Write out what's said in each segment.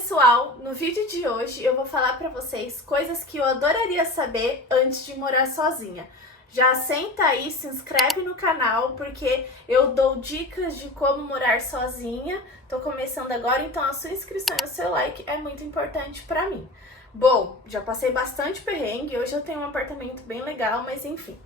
pessoal, no vídeo de hoje eu vou falar pra vocês coisas que eu adoraria saber antes de morar sozinha. Já senta aí, se inscreve no canal, porque eu dou dicas de como morar sozinha. Tô começando agora, então a sua inscrição e o seu like é muito importante pra mim. Bom, já passei bastante perrengue, hoje eu tenho um apartamento bem legal, mas enfim.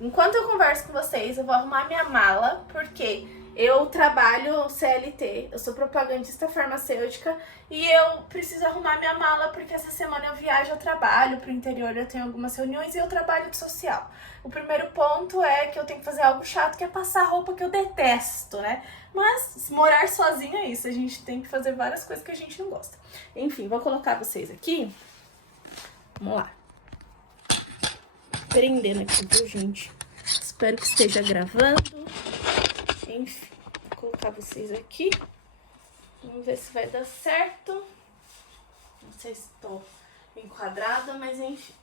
Enquanto eu converso com vocês, eu vou arrumar minha mala, porque eu trabalho CLT, eu sou propagandista farmacêutica e eu preciso arrumar minha mala porque essa semana eu viajo, eu trabalho pro interior, eu tenho algumas reuniões e eu trabalho de social. O primeiro ponto é que eu tenho que fazer algo chato, que é passar roupa que eu detesto, né? Mas morar sozinha é isso, a gente tem que fazer várias coisas que a gente não gosta. Enfim, vou colocar vocês aqui. Vamos lá. Prendendo aqui, viu, gente? Espero que esteja gravando. Enfim, vou colocar vocês aqui. Vamos ver se vai dar certo. Não sei se estou enquadrada, mas enfim.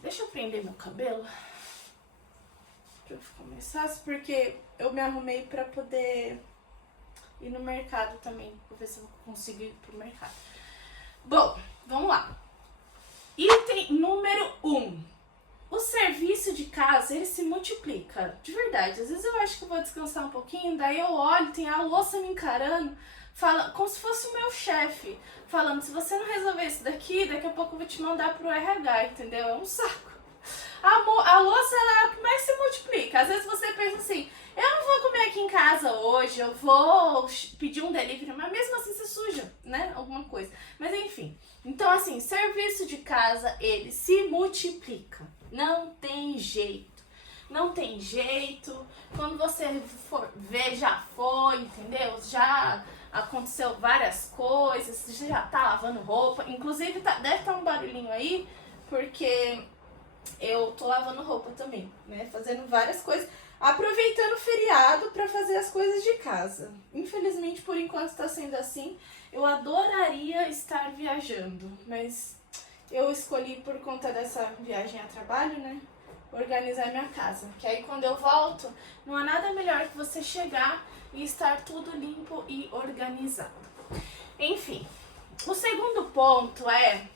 Deixa eu prender meu cabelo. Pra ficar mais fácil, porque eu me arrumei pra poder ir no mercado também. Vou ver se eu consigo ir pro mercado. Bom, vamos lá. Item número 1. O serviço de casa, ele se multiplica, de verdade. Às vezes eu acho que eu vou descansar um pouquinho, daí eu olho, tem a louça me encarando, fala, como se fosse o meu chefe, falando, se você não resolver isso daqui, daqui a pouco eu vou te mandar pro RH, entendeu? É um saco. A louça, ela é o que mais se multiplica. Às vezes você pensa assim, eu não vou comer aqui em casa hoje, eu vou pedir um delivery, mas mesmo assim você suja, né? Alguma coisa. Mas enfim, então assim, serviço de casa, ele se multiplica. Não tem jeito. Não tem jeito. Quando você for ver, já foi, entendeu? Já aconteceu várias coisas, você já tá lavando roupa. Inclusive, deve estar um barulhinho aí, porque eu tô lavando roupa também, né? Fazendo várias coisas. Aproveitando o feriado para fazer as coisas de casa. Infelizmente, por enquanto está sendo assim. Eu adoraria estar viajando, mas eu escolhi por conta dessa viagem a trabalho, né? Organizar minha casa. Que aí quando eu volto, não há nada melhor que você chegar e estar tudo limpo e organizado. Enfim, o segundo ponto é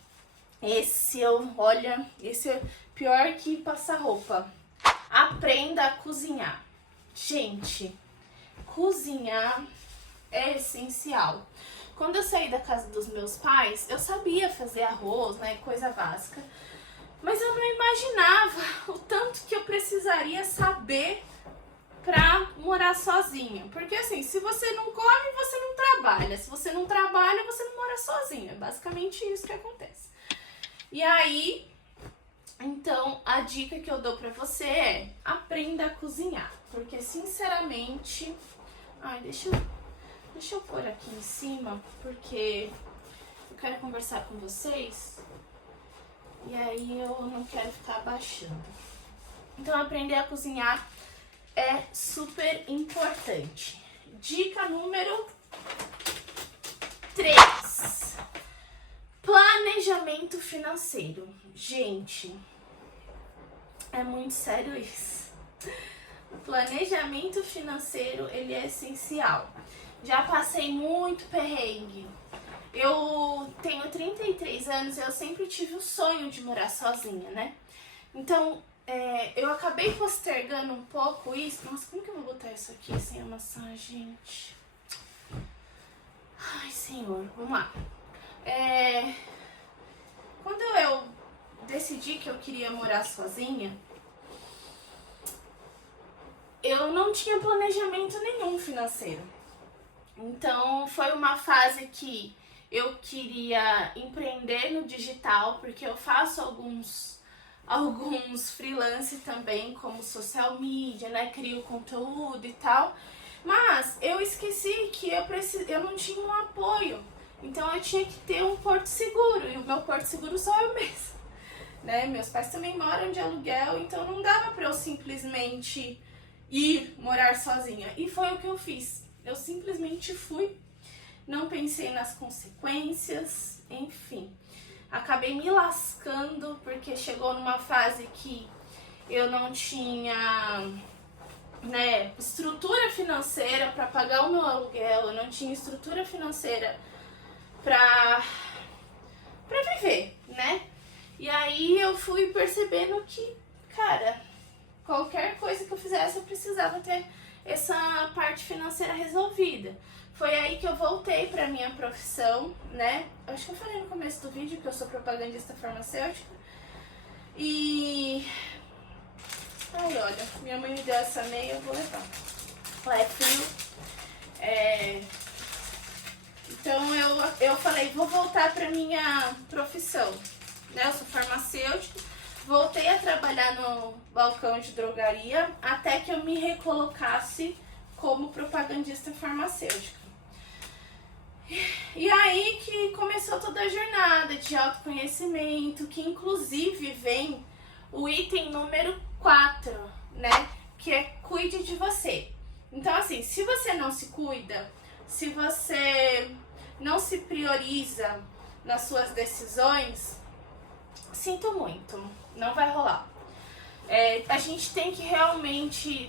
esse é pior que passar roupa. Aprenda a cozinhar. Gente, cozinhar é essencial. Quando eu saí da casa dos meus pais, eu sabia fazer arroz, né, coisa básica. Mas eu não imaginava o tanto que eu precisaria saber pra morar sozinha. Porque assim, se você não come, você não trabalha. Se você não trabalha, você não mora sozinha. É basicamente isso que acontece. E aí, então, a dica que eu dou pra você é aprenda a cozinhar. Porque, sinceramente... Ai, deixa eu pôr aqui em cima, porque eu quero conversar com vocês. E aí eu não quero ficar abaixando. Então, aprender a cozinhar é super importante. Dica número 3. Planejamento financeiro. Gente, é muito sério isso. O planejamento financeiro, ele é essencial. Já passei muito perrengue. Eu tenho 33 anos e eu sempre tive o sonho de morar sozinha, né? Então, eu acabei postergando um pouco isso. Nossa, como que eu vou botar isso aqui sem amassar, gente? Ai, senhor, vamos lá. Quando eu decidi que eu queria morar sozinha, eu não tinha planejamento nenhum financeiro. Então, foi uma fase que eu queria empreender no digital, porque eu faço alguns freelance também, como social media, né? Crio conteúdo e tal. Mas eu esqueci que eu não tinha um apoio. Então, eu tinha que ter um porto seguro. E o meu porto seguro sou eu mesma, né? Meus pais também moram de aluguel, então não dava pra eu simplesmente ir morar sozinha. E foi o que eu fiz. Eu simplesmente fui, não pensei nas consequências, enfim. Acabei me lascando porque chegou numa fase que eu não tinha, né, estrutura financeira para pagar o meu aluguel, eu não tinha estrutura financeira para eu fui percebendo que, cara, qualquer coisa que eu fizesse eu precisava ter essa parte financeira resolvida. Foi aí que eu voltei pra minha profissão, né? Acho que eu falei no começo do vídeo que eu sou propagandista farmacêutica. E... ai, olha, minha mãe me deu essa meia, eu vou levar. Lá é frio. Então eu falei, vou voltar pra minha profissão, né? Eu sou farmacêutica. Voltei a trabalhar no balcão de drogaria até que eu me recolocasse como propagandista farmacêutica. E aí que começou toda a jornada de autoconhecimento, que inclusive vem o item número 4, né? Que é cuide de você. Então assim, se você não se cuida, se você não se prioriza nas suas decisões, sinto muito, não vai rolar. A gente tem que realmente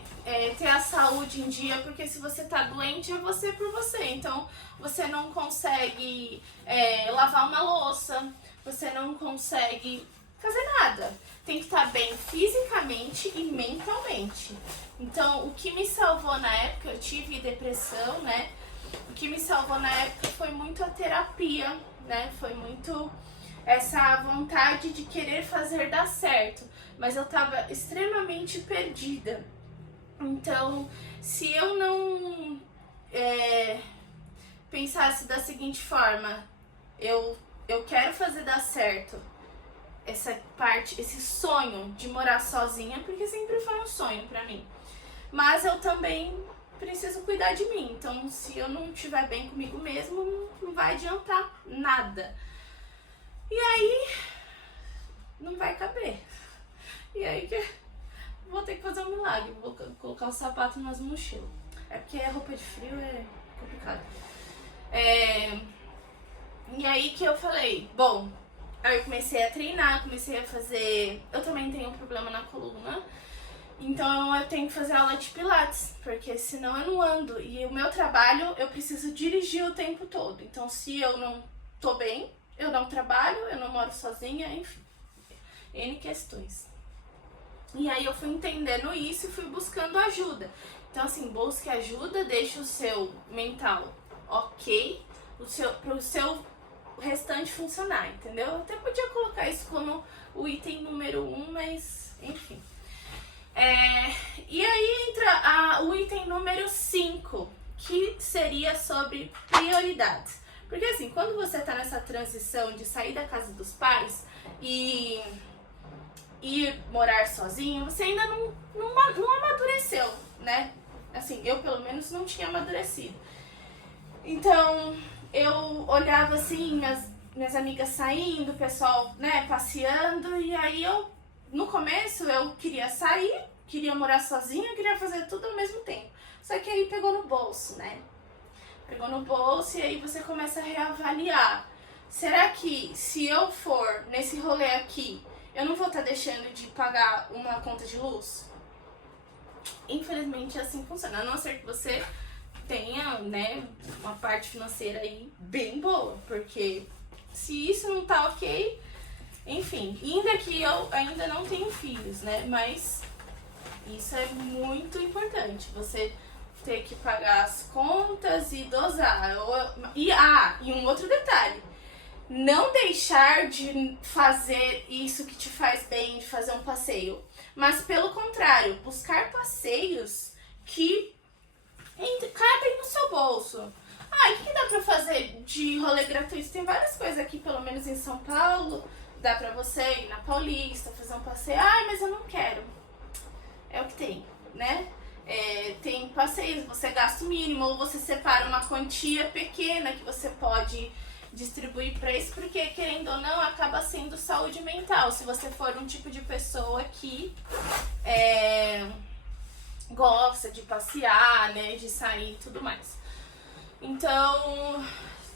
ter a saúde em dia, porque se você tá doente é você por você. Então você não consegue lavar uma louça, você não consegue fazer nada. Tem que estar bem fisicamente e mentalmente. Então o que me salvou na época, eu tive depressão, né? O que me salvou na época foi muito a terapia, né? Foi muito essa vontade de querer fazer dar certo, mas eu tava extremamente perdida. Então, se eu não pensasse da seguinte forma, eu quero fazer dar certo essa parte, esse sonho de morar sozinha, porque sempre foi um sonho pra mim, mas eu também preciso cuidar de mim. Então, se eu não estiver bem comigo mesmo, não vai adiantar nada. E aí, não vai caber. E aí que vou ter que fazer um milagre. Vou colocar o sapato nas mochilas. É porque a roupa de frio é complicado. E aí que eu falei, bom, aí eu comecei a treinar, comecei a fazer... Eu também tenho um problema na coluna. Então eu tenho que fazer aula de pilates, porque senão eu não ando. E o meu trabalho, eu preciso dirigir o tempo todo. Então se eu não tô bem, eu não trabalho, eu não moro sozinha, enfim, N questões. E aí eu fui entendendo isso e fui buscando ajuda. Então assim, busque ajuda, deixe o seu mental ok, pro seu restante funcionar, entendeu? Eu até podia colocar isso como o item número 1, mas enfim. E aí entra o item número 5, que seria sobre prioridades. Porque assim, quando você tá nessa transição de sair da casa dos pais e ir morar sozinho, você ainda não amadureceu, né? Assim, eu pelo menos não tinha amadurecido. Então, eu olhava assim, minhas amigas saindo, o pessoal, né, passeando, e aí no começo eu queria sair, queria morar sozinha, queria fazer tudo ao mesmo tempo. Só que aí pegou no bolso, né? Pegou no bolso e aí você começa a reavaliar. Será que se eu for nesse rolê aqui, eu não vou estar deixando de pagar uma conta de luz? Infelizmente assim funciona, a não ser que você tenha, né, uma parte financeira aí bem boa, porque se isso não tá ok, enfim, ainda que eu ainda não tenho filhos, né, mas isso é muito importante, você ter que pagar as contas e dosar. E um outro detalhe, não deixar de fazer isso que te faz bem, de fazer um passeio, mas pelo contrário, buscar passeios que cabem no seu bolso. O que dá pra fazer de rolê gratuito? Tem várias coisas aqui, pelo menos em São Paulo, dá pra você ir na Paulista, fazer um passeio. Mas eu não quero. É o que tem, né? Tem passeios, você gasta o mínimo, ou você separa uma quantia pequena que você pode distribuir para isso, porque querendo ou não, acaba sendo saúde mental. Se você for um tipo de pessoa que gosta de passear, né, de sair e tudo mais. Então,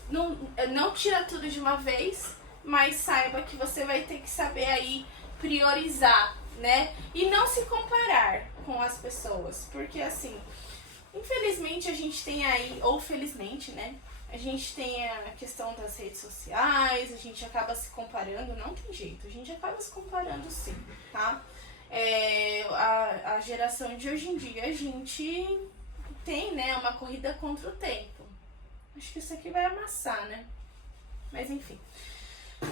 não tira tudo de uma vez, mas saiba que você vai ter que saber aí priorizar, né? E não se comparar com as pessoas, porque assim, infelizmente a gente tem aí, ou felizmente, né? a gente tem a questão das redes sociais, a gente acaba se comparando, não tem jeito, a gente acaba se comparando sim, tá? A geração de hoje em dia, a gente tem, né, uma corrida contra o tempo. Acho que isso aqui vai amassar, né? Mas enfim.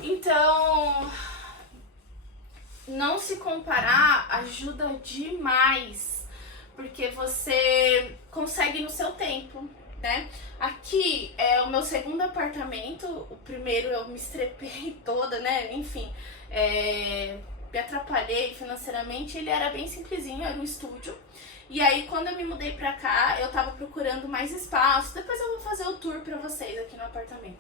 Então, não se comparar ajuda demais, porque você consegue no seu tempo, né? Aqui é o meu segundo apartamento, o primeiro eu me estrepei toda, né? Enfim, me atrapalhei financeiramente, ele era bem simplesinho, era um estúdio. E aí, quando eu me mudei pra cá, eu tava procurando mais espaço. Depois eu vou fazer o tour pra vocês aqui no apartamento.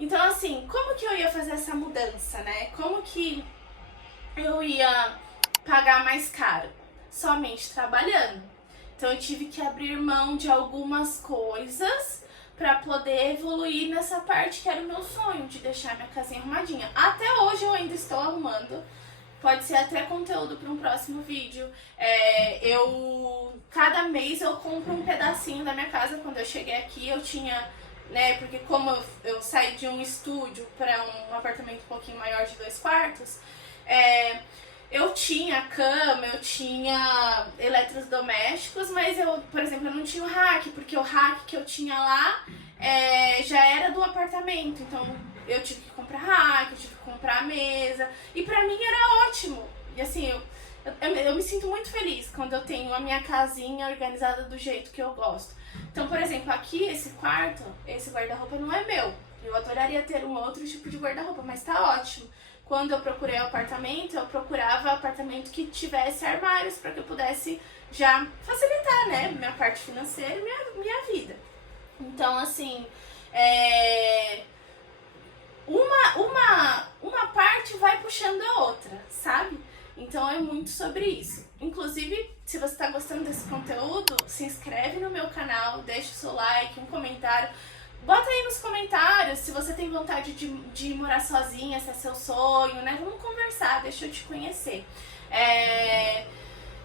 Então, assim, como que eu ia fazer essa mudança, né? Como que eu ia pagar mais caro? Somente trabalhando. Então, eu tive que abrir mão de algumas coisas pra poder evoluir nessa parte que era o meu sonho, de deixar minha casinha arrumadinha. Até hoje eu ainda estou arrumando. Pode ser até conteúdo para um próximo vídeo. Cada mês eu compro um pedacinho da minha casa. Quando eu cheguei aqui eu tinha, né, porque como eu saí de um estúdio para um apartamento um pouquinho maior de 2 quartos, eu tinha cama, eu tinha eletrodomésticos, mas por exemplo, eu não tinha o rack, porque o rack que eu tinha lá já era do apartamento, então eu tive que comprar rack, eu tive que comprar a mesa, e pra mim era ótimo. E assim, eu me sinto muito feliz quando eu tenho a minha casinha organizada do jeito que eu gosto. Então, por exemplo, aqui esse quarto, esse guarda-roupa não é meu. Eu adoraria ter um outro tipo de guarda-roupa, mas tá ótimo. Quando eu procurei o apartamento, eu procurava apartamento que tivesse armários para que eu pudesse já facilitar, né, minha parte financeira e minha vida. Então, assim, uma parte vai puxando a outra, sabe? Então é muito sobre isso. Inclusive, se você tá gostando desse conteúdo, se inscreve no meu canal, deixa o seu like, um comentário. Bota aí nos comentários se você tem vontade de morar sozinha, se é seu sonho, né? Vamos conversar, deixa eu te conhecer.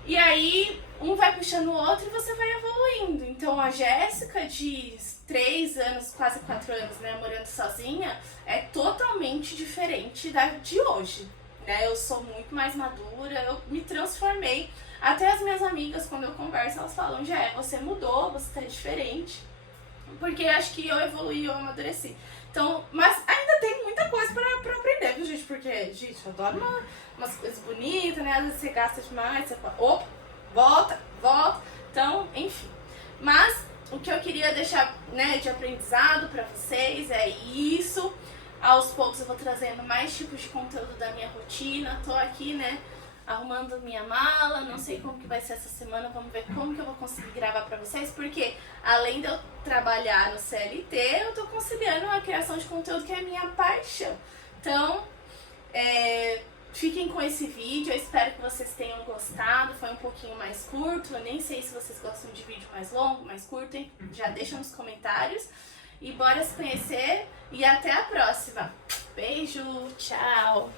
E aí, um vai puxando o outro e você vai evoluindo. Então, a Jéssica, de 3 anos, quase 4 anos, né, morando sozinha, é totalmente diferente da de hoje, né? Eu sou muito mais madura, eu me transformei. Até as minhas amigas, quando eu converso, elas falam, você mudou, você tá diferente. Porque acho que eu evoluí, eu amadureci. Então, mas ainda tem muita coisa pra aprender, viu, gente? Porque, gente, eu adoro umas coisas bonitas, né? Às vezes você gasta demais, você fala, opa, volta. Então, enfim. Mas o que eu queria deixar, né, de aprendizado pra vocês é isso. Aos poucos eu vou trazendo mais tipos de conteúdo da minha rotina. Tô aqui, né, arrumando minha mala, não sei como que vai ser essa semana, vamos ver como que eu vou conseguir gravar pra vocês, porque além de eu trabalhar no CLT, eu tô conciliando a criação de conteúdo que é a minha paixão. Então, fiquem com esse vídeo, eu espero que vocês tenham gostado, foi um pouquinho mais curto, eu nem sei se vocês gostam de vídeo mais longo, mais curto, hein? Já deixa nos comentários. E bora se conhecer e até a próxima. Beijo, tchau!